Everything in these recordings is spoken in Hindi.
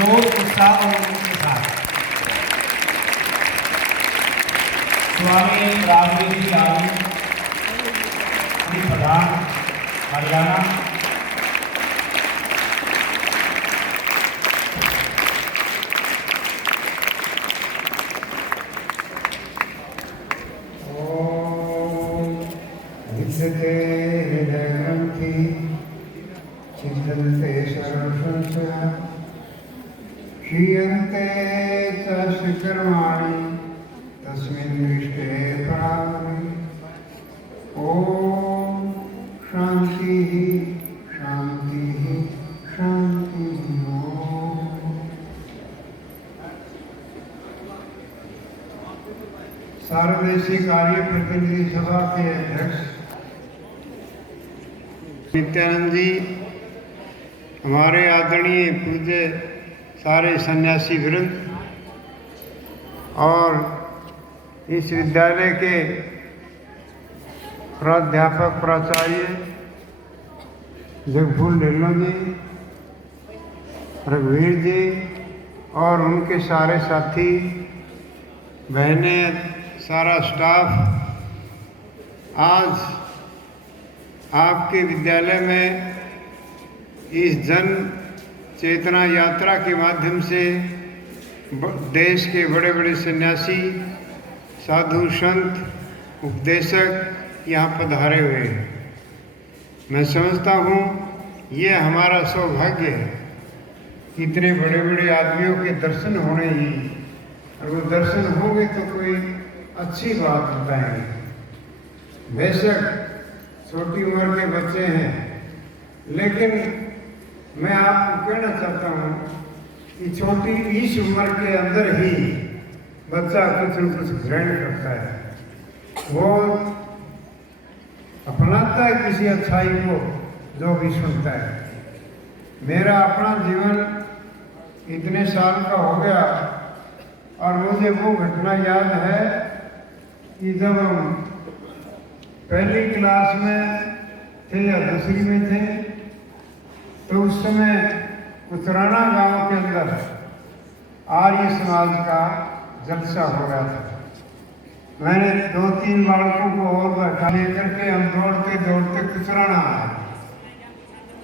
जोश, उत्साह और उम्मीद के साथ स्वामी रामदेव जी आर्य श्री प्रधान हरियाणा चिन्तन्ते सर्वसंशया क्षीयन्ते च कर्माणि तस्मिन् दृष्टे परामि। ॐ शान्तिः शान्तिः शान्तिः। सार्वदेशिक आर्य प्रतिनिधि सभा के अध्यक्ष नित्यानंद जी, हमारे आदरणीय पूज्य सारे सन्यासी वृंद और इस विद्यालय के प्राध्यापक प्राचार्य जगफूल ढिल्लों जी, रघुवीर जी और उनके सारे साथी, बहनें, सारा स्टाफ, आज आपके विद्यालय में इस जन चेतना यात्रा के माध्यम से देश के बड़े बड़े सन्यासी, साधु, संत, उपदेशक यहाँ पधारे हुए हैं। मैं समझता हूँ ये हमारा सौभाग्य है, इतने बड़े बड़े आदमियों के दर्शन होने ही, और वो दर्शन होंगे तो कोई अच्छी बात बताएंगे। बेशक छोटी उम्र के बच्चे हैं, लेकिन मैं आपको कहना चाहता हूँ कि छोटी इस उम्र के अंदर ही बच्चा कुछ न कुछ ग्रहण करता है, वो अपनाता है किसी अच्छाई को जो भी सुनता है। मेरा अपना जीवन इतने साल का हो गया और मुझे वो घटना याद है कि जब हम पहली क्लास में थे या दूसरी में थे, तो उस समय कुतराना गांव के अंदर आर्य समाज का जलसा हो रहा था। मैंने 2-3 बालकों को और बैठा लेकर के हम दौड़ते दौड़ते कुतराना आए,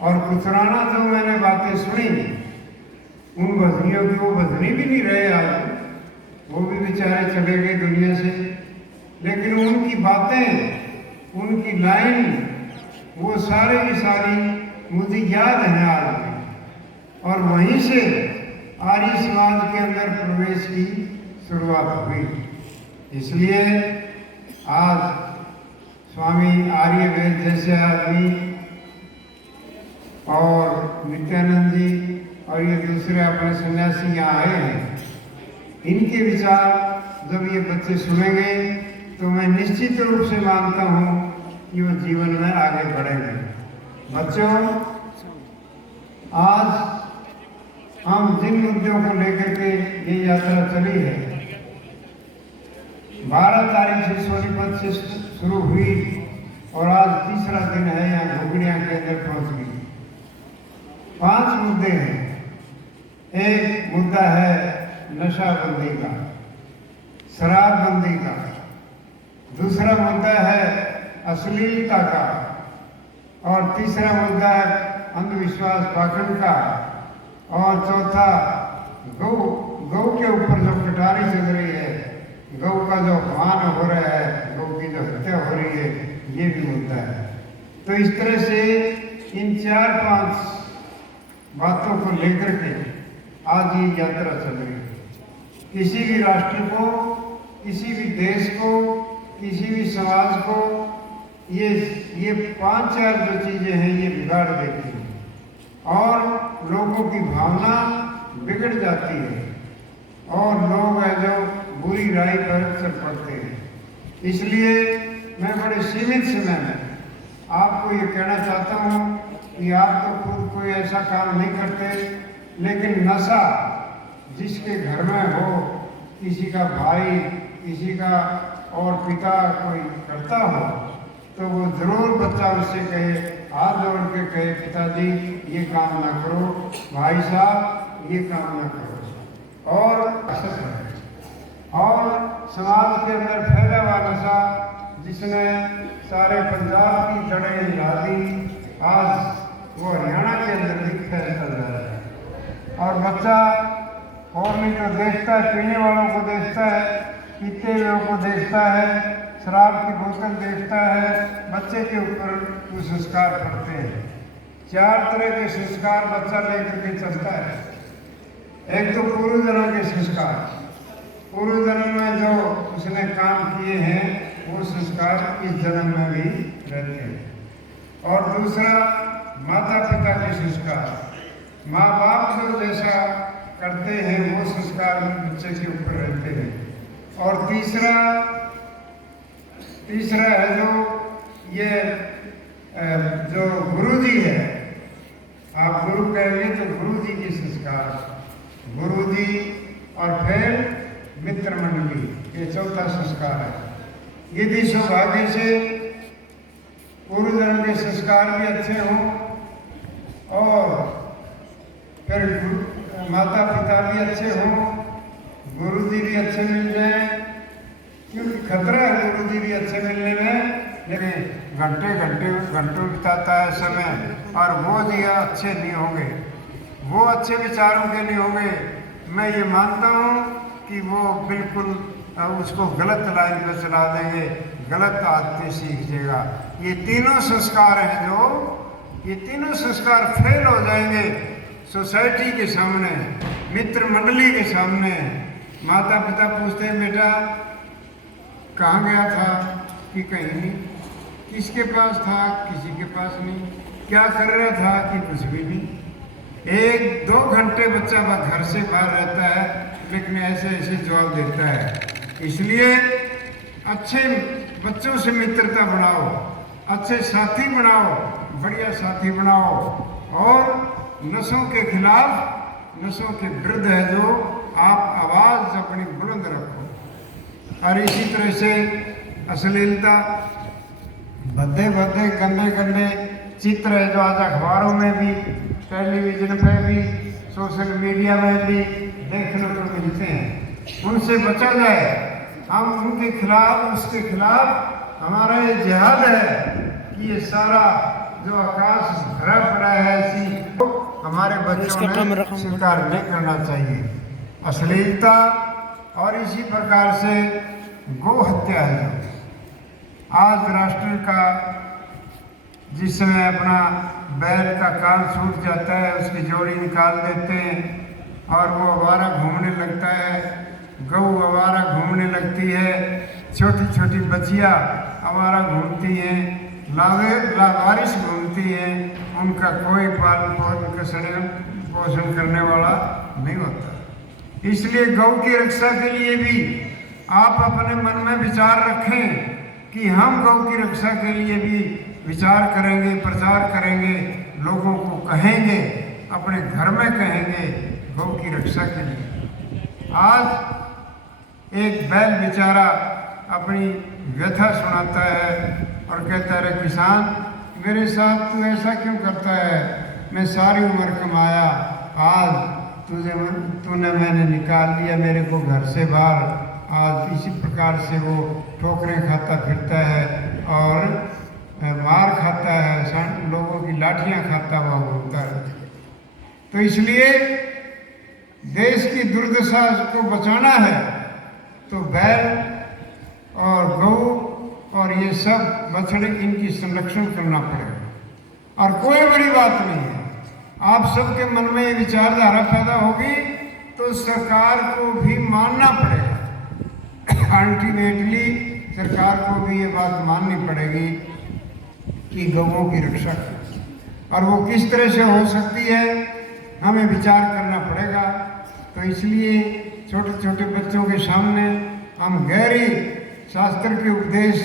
और कुतराना जो मैंने बातें सुनी, उन भजनियों की वो भजनी भी नहीं रहे आज, वो भी बेचारे चले गए दुनिया से, लेकिन उनकी बातें, उनकी लाइन, वो सारे की सारी मुझे याद है आज भी। और वहीं से आर्य समाज के अंदर प्रवेश की शुरुआत हुई। इसलिए आज स्वामी आर्य वेद जैसे आदमी और नित्यानंद जी और ये दूसरे अपने सन्यासी यहाँ आए हैं, इनके विचार जब ये बच्चे सुनेंगे तो मैं निश्चित रूप से मानता हूँ कि वो जीवन में आगे बढ़ेंगे। बच्चों, आज हम जिन मुद्दों को लेकर के ये यात्रा चली है, 12 तारीख से सोनीपत से शुरू हुई और आज तीसरा दिन है, यहाँ घुगड़िया के अंदर पहुँच गई। 5 मुद्दे हैं। एक मुद्दा है नशाबंदी का, शराबबंदी का। दूसरा मुद्दा है अश्लीलता का, और तीसरा मुद्दा है अंधविश्वास पाखंड का, और चौथा गौ के ऊपर जो कटारी चल रही है, गौ का जो अपमान हो रहा है, गौ की जो हत्या हो रही है, ये भी मुद्दा है। तो इस तरह से इन 4-5 बातों को लेकर के आज ये यात्रा चल रही है। किसी भी राष्ट्र को, किसी भी देश को, किसी भी समाज को ये 5-4 जो चीज़ें हैं ये बिगाड़ देती हैं और लोगों की भावना बिगड़ जाती है, और लोग हैं जो बुरी राय पर चल पड़ते हैं। इसलिए मैं बड़े सीमित समय में आपको ये कहना चाहता हूँ कि आप तो खुद कोई ऐसा काम नहीं करते, लेकिन नशा जिसके घर में हो, किसी का भाई, किसी का और पिता कोई करता हो, तो वो जरूर बच्चा उससे कहे, हाथ जोड़ के कहे, पिताजी ये काम ना करो, भाई साहब ये काम न करो। और असर है। और समाज के अंदर फैला हुआ नशा जिसने सारे पंजाब की जड़ें हिला दी, आज वो हरियाणा के अंदर भी फैलता जा रहा है। और बच्चा और नहीं तो देखता है, पीने वालों को देखता है, पीते हुए को देखता है, शराब की बोतल देखता है, बच्चे के ऊपर कुसंस्कार पड़ते हैं। 4 तरह के संस्कार बच्चा लेकर के चलता है। एक तो पूर्व जन्म के संस्कार, पूर्व जन्म में जो उसने काम किए हैं वो संस्कार इस जन्म में भी रहते हैं। और दूसरा माता पिता के संस्कार, माँ बाप जो जैसा करते हैं वो संस्कार बच्चे के ऊपर रहते हैं। और तीसरा है जो ये जो गुरुजी है, आप गुरु कहेंगे तो गुरुजी के संस्कार, गुरुजी और फिर मित्र मंडली, ये चौथा संस्कार है। यदि सौभाग्य से पूर्व जन्म के संस्कार भी अच्छे हों और फिर माता पिता भी अच्छे हों, गुरुजी भी अच्छे मिल जाए, क्योंकि खतरा है गुरुजी भी अच्छे मिलने में, लेकिन घंटों बिताता है समय और वो जी अच्छे नहीं होंगे, वो अच्छे विचारों के नहीं होंगे। मैं ये मानता हूँ कि वो बिल्कुल उसको गलत लाइन पर चला देंगे, गलत आदतें सीख जाएगा। ये तीनों संस्कार हैं जो, ये तीनों संस्कार फेल हो जाएंगे सोसाइटी के सामने, मित्र मंडली के सामने। माता पिता पूछते हैं बेटा कहाँ गया था, कि कहीं नहीं, किसके पास था, किसी के पास नहीं, क्या कर रहा था, कि कुछ भी नहीं। 1-2 घंटे बच्चा घर से बाहर रहता है, लेकिन ऐसे ऐसे जवाब देता है। इसलिए अच्छे बच्चों से मित्रता बढ़ाओ, अच्छे साथी बनाओ, बढ़िया साथी बनाओ, और नशों के खिलाफ, नशों के विरुद्ध है जो, आप आवाज़ अपनी बुलंद रखो। और इसी तरह से अश्लीलता, भद्दे गंदे चित्र है जो आज अखबारों में भी, टेलीविजन पे भी, सोशल मीडिया में भी देखने को मिलते हैं, उनसे बचा जाए। हम उनके खिलाफ, उसके खिलाफ हमारा ये जिहाद है कि ये सारा जो आकाश भरा पड़ा है ऐसी, तो हमारे बच्चों ने स्वीकार नहीं करना चाहिए। अश्लीलता और इसी प्रकार से गौ हत्या है। आज राष्ट्र का जिस समय अपना बैल का कान छूट जाता है, उसकी जोड़ी निकाल देते हैं और वो आवारा घूमने लगता है, गऊ आवारा घूमने लगती है, छोटी छोटी बच्चियाँ आवारा घूमती हैं, लावारिस घूमती हैं, उनका कोई पालन पोषण करने वाला नहीं होता। इसलिए गौ की रक्षा के लिए भी आप अपने मन में विचार रखें कि हम गौ की रक्षा के लिए भी विचार करेंगे, प्रचार करेंगे, लोगों को कहेंगे, अपने घर में कहेंगे गौ की रक्षा के लिए। आज एक बैल बेचारा अपनी व्यथा सुनाता है और कहता है, किसान मेरे साथ तू ऐसा क्यों करता है, मैं सारी उम्र कमाया, आज तूने मैंने निकाल लिया मेरे को घर से बाहर। आज इसी प्रकार से वो ठोकरें खाता फिरता है और मार खाता है, लोगों की लाठियां खाता हुआ घूमता है। तो इसलिए देश की दुर्दशा को बचाना है तो बैल और गौ और ये सब बछड़े, इनकी संरक्षण करना पड़ेगा। और कोई बड़ी बात नहीं है, आप सबके मन में ये विचारधारा पैदा होगी तो सरकार को भी मानना पड़ेगा। अल्टीमेटली सरकार को भी ये बात माननी पड़ेगी कि गौओं की रक्षा करें, और वो किस तरह से हो सकती है हमें विचार करना पड़ेगा। तो इसलिए छोटे छोटे बच्चों के सामने हम गहरी शास्त्र के उपदेश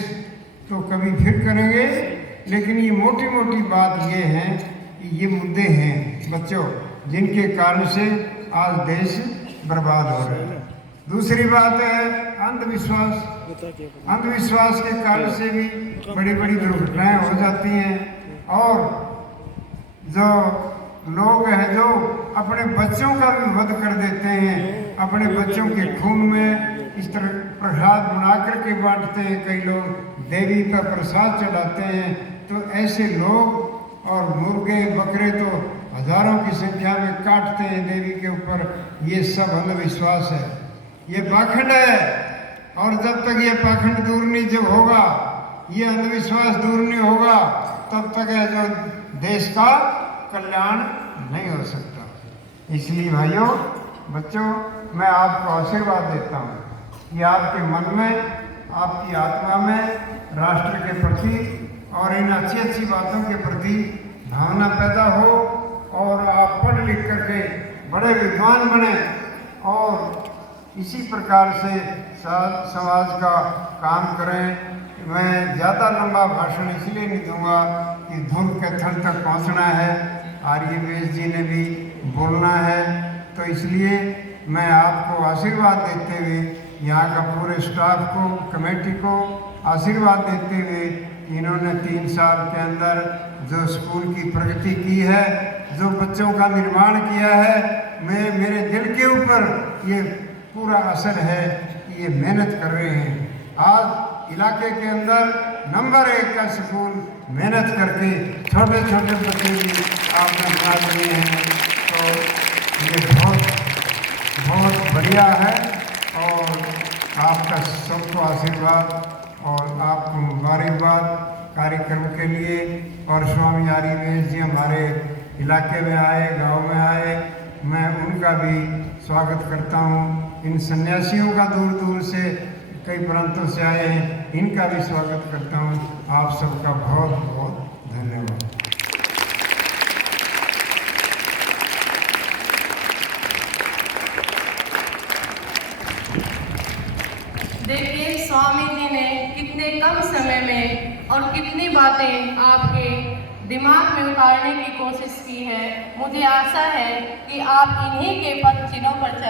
तो कभी फिर करेंगे, लेकिन ये मोटी मोटी बात ये है कि ये मुद्दे हैं बच्चों जिनके कारण से आज देश बर्बाद हो रहा है। दूसरी बात है अंधविश्वास। अंधविश्वास के कारण से भी बड़ी बड़ी दुर्घटनाएं हो जाती हैं, और जो लोग हैं जो अपने बच्चों का भी वध कर देते हैं, अपने बच्चों के खून में इस तरह प्रसाद बना करके बांटते हैं। कई लोग देवी का प्रसाद चढ़ाते हैं। तो ऐसे लोग और मुर्गे बकरे तो हजारों की संख्या में काटते हैं देवी के ऊपर। ये सब अंधविश्वास है, ये पाखंड है। और जब तक ये पाखंड दूर नहीं जब होगा, ये अंधविश्वास दूर नहीं होगा, तब तक है जो देश का कल्याण नहीं हो सकता। इसलिए भाइयों बच्चों, मैं आपको आशीर्वाद देता हूँ कि आपके मन में, आपकी आत्मा में राष्ट्र के प्रति और इन अच्छी अच्छी बातों के प्रति भावना पैदा हो और आप पढ़ लिख करके बड़े विद्वान बने और इसी प्रकार से समाज का काम करें। मैं ज़्यादा लंबा भाषण इसलिए नहीं दूंगा कि धुन के थन तक पहुंचना है, आर्यवेश जी ने भी बोलना है। तो इसलिए मैं आपको आशीर्वाद देते हुए, यहाँ का पूरे स्टाफ को, कमेटी को आशीर्वाद देते हुए, इन्होंने 3 साल के अंदर जो स्कूल की प्रगति की है, जो बच्चों का निर्माण किया है, मेरे दिल के ऊपर ये पूरा असर है कि ये मेहनत कर रहे हैं। आज इलाके के अंदर नंबर 1 का स्कूल मेहनत करके छोटे छोटे बच्चे भी आपने बना दिए हैं। तो ये बहुत बढ़िया है और आपका सबको आशीर्वाद और आपको मुबारकबाद कार्यक्रम के लिए। और स्वामी आर्यवेश जी हमारे इलाके में आए, गांव में आए, मैं उनका भी स्वागत करता हूं। इन सन्यासियों का दूर दूर से कई प्रांतों से आए हैं, इनका भी स्वागत करता हूं। आप सबका बहुत बहुत धन्यवाद। देखिए स्वामी जी ने कितने कम समय में और कितनी बातें आपके दिमाग में उतारने की कोशिश की है। मुझे आशा है कि आप इन्हीं के पद चिन्हों पर चल